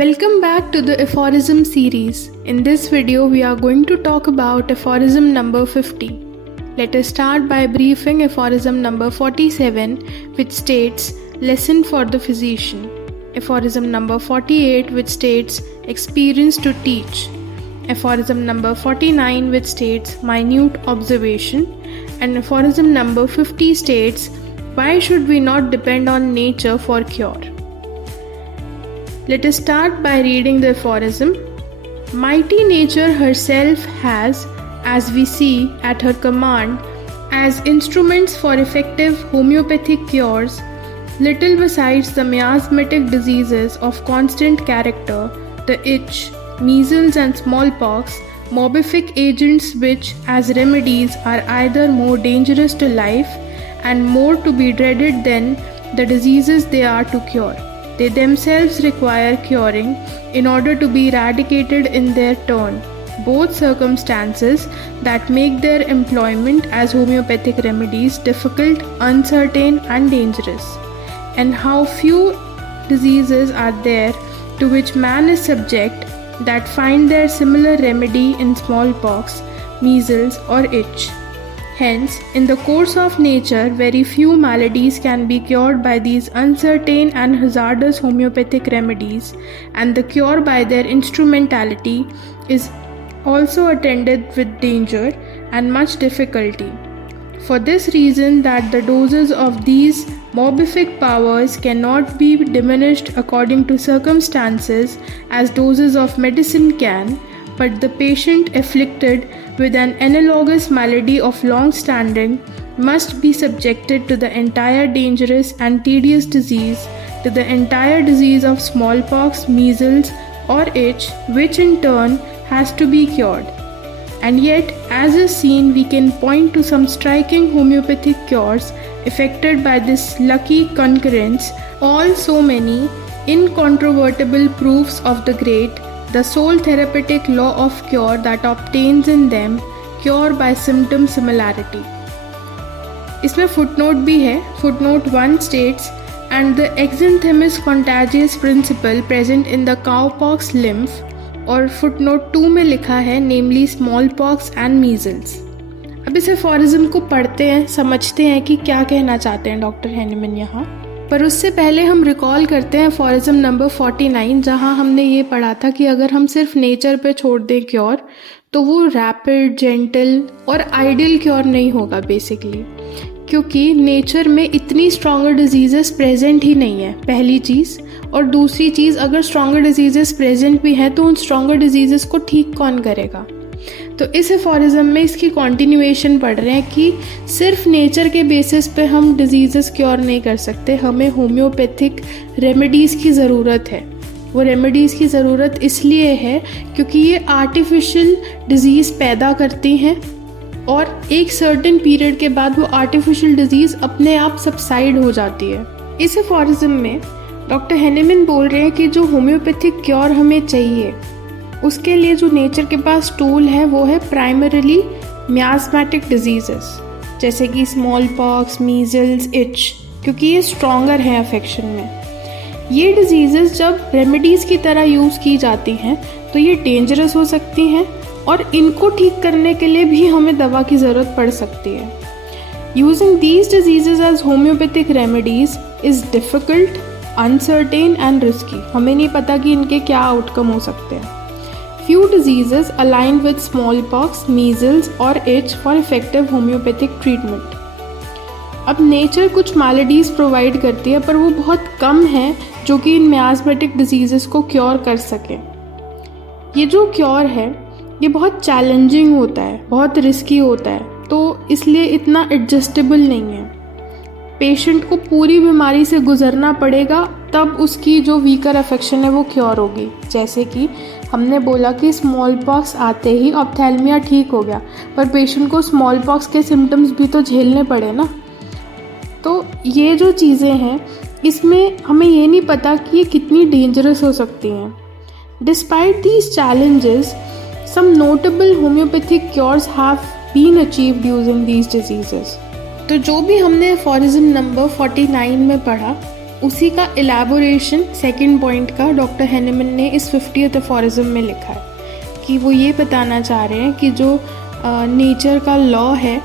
Welcome back to the aphorism series. In this video, we are going to talk about aphorism number 50. Let us start by briefing aphorism number 47, which states, Lesson for the physician. Aphorism number 48, which states, Experience to teach. Aphorism number 49, which states, Minute observation. And aphorism number 50 states, Why should we not depend on nature for cure? Let us start by reading the aphorism. Mighty nature herself has, as we see at her command, as instruments for effective homeopathic cures, little besides the miasmatic diseases of constant character, the itch, measles and smallpox, morbific agents which as remedies are either more dangerous to life and more to be dreaded than the diseases they are to cure. They themselves require curing in order to be eradicated in their turn, both circumstances that make their employment as homeopathic remedies difficult, uncertain and dangerous. And how few diseases are there to which man is subject that find their similar remedy in smallpox, measles or itch. Hence, in the course of nature, very few maladies can be cured by these uncertain and hazardous homeopathic remedies, and the cure by their instrumentality is also attended with danger and much difficulty. For this reason that the doses of these morbific powers cannot be diminished according to circumstances as doses of medicine can, but the patient afflicted with an analogous malady of long standing must be subjected to the entire dangerous and tedious disease, to the entire disease of smallpox, measles or itch, which in turn has to be cured. And yet, as is seen, we can point to some striking homeopathic cures effected by this lucky concurrence, all so many incontrovertible proofs of the sole therapeutic law of cure that obtains in them, cure by symptom similarity. इसमें footnote भी है. Footnote 1 states, and the exanthemis contagious principle present in the cowpox lymph, और footnote 2 में लिखा है namely smallpox and measles. अब इस aphorism को पढ़ते हैं, समझते हैं कि क्या कहना चाहते हैं डॉक्टर हैनीमैन यहाँ. पर उससे पहले हम रिकॉल करते हैं aphorism नंबर 49, जहाँ हमने ये पढ़ा था कि अगर हम सिर्फ नेचर पे छोड़ दें क्योर तो वो रैपिड, जेंटल और आइडियल क्योर नहीं होगा बेसिकली, क्योंकि नेचर में इतनी स्ट्रॉन्गर डिजीज़ेस प्रेजेंट ही नहीं है, पहली चीज़. और दूसरी चीज़, अगर स्ट्रॉन्गर डिजीज़ेस प्रेजेंट भी हैं तो उन स्ट्रॉन्गर डिजीज़ेस को ठीक कौन करेगा. तो इस एफोरिज्म में इसकी कॉन्टिन्यूएशन पढ़ रहे हैं कि सिर्फ नेचर के बेसिस पे हम डिजीज़ेस क्योर नहीं कर सकते, हमें होम्योपैथिक रेमेडीज़ की ज़रूरत है. वो रेमेडीज़ की ज़रूरत इसलिए है क्योंकि ये आर्टिफिशियल डिज़ीज़ पैदा करती हैं और एक सर्टेन पीरियड के बाद वो आर्टिफिशियल डिज़ीज़ अपने आप सबसाइड हो जाती है. इस एफोरिज्म में डॉक्टर हैनीमैन बोल रहे हैं कि जो होम्योपैथिक क्योर हमें चाहिए उसके लिए जो नेचर के पास टूल है वो है प्राइमरीली मियास्मेटिक डिजीज़ेस, जैसे कि स्मॉल पॉक्स, मीजल्स, इच, क्योंकि ये स्ट्रॉन्गर हैं अफेक्शन में. ये डिजीज़ेस जब रेमेडीज़ की तरह यूज़ की जाती हैं तो ये डेंजरस हो सकती हैं और इनको ठीक करने के लिए भी हमें दवा की ज़रूरत पड़ सकती है. Using these diseases as homeopathic remedies is difficult, uncertain and risky. हमें नहीं पता कि इनके क्या आउटकम हो सकते हैं. Few diseases aligned with smallpox, measles or itch for effective homeopathic treatment. अब नेचर कुछ maladies प्रोवाइड करती है पर वो बहुत कम है जो कि इन miasmatic diseases को क्योर कर सके. ये जो क्योर है ये बहुत चैलेंजिंग होता है, बहुत रिस्की होता है, तो इसलिए इतना एडजस्टेबल नहीं है. पेशेंट को पूरी बीमारी से गुजरना पड़ेगा तब उसकी जो वीकर अफेक्शन है वो क्योर होगी. जैसे कि हमने बोला कि स्मॉल पॉक्स आते ही ऑप्थेल्मिया ठीक हो गया, पर पेशेंट को स्मॉल पॉक्स के सिम्टम्स भी तो झेलने पड़े ना. तो ये जो चीज़ें हैं इसमें हमें ये नहीं पता कि ये कितनी डेंजरस हो सकती हैं. Despite these challenges some notable homeopathic cures have been achieved using these diseases. तो जो भी हमने एफोरिज्म नंबर 49 में पढ़ा उसी का एलैबोरेशन सेकंड पॉइंट का डॉक्टर हैनेमन ने इस 50th एफोरिज्म में लिखा है कि वो ये बताना चाह रहे हैं कि जो नेचर का लॉ है,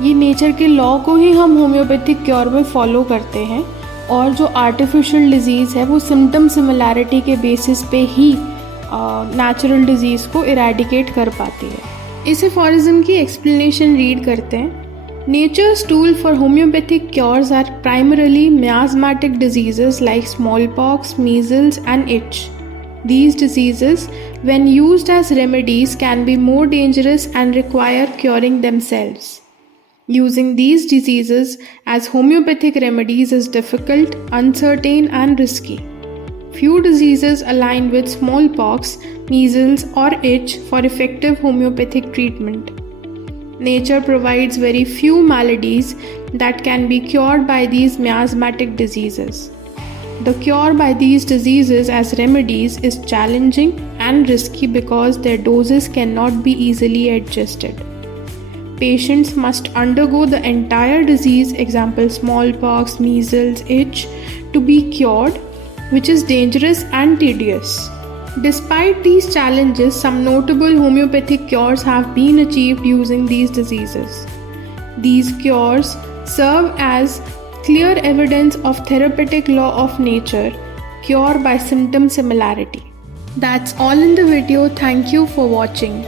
ये नेचर के लॉ को ही हम होम्योपैथिक क्योर में फॉलो करते हैं, और जो आर्टिफिशियल डिजीज़ है वो सिम्टम सिमिलैरिटी के बेसिस पे ही नेचुरल डिजीज़ को इरेडिकेट कर पाती है। इस एफोरिज्म की एक्सप्लेनेशन रीड करते हैं। Nature's tool for homeopathic cures are primarily miasmatic diseases like smallpox, measles, and itch. These diseases, when used as remedies, can be more dangerous and require curing themselves. Using these diseases as homeopathic remedies is difficult, uncertain, and risky. Few diseases align with smallpox, measles, or itch for effective homeopathic treatment. Nature provides very few maladies that can be cured by these miasmatic diseases. The cure by these diseases as remedies is challenging and risky because their doses cannot be easily adjusted. Patients must undergo the entire disease, example smallpox, measles, itch, to be cured, which is dangerous and tedious. Despite these challenges, some notable homeopathic cures have been achieved using these diseases. These cures serve as clear evidence of therapeutic law of nature, cure by symptom similarity. That's all in the video. Thank you for watching.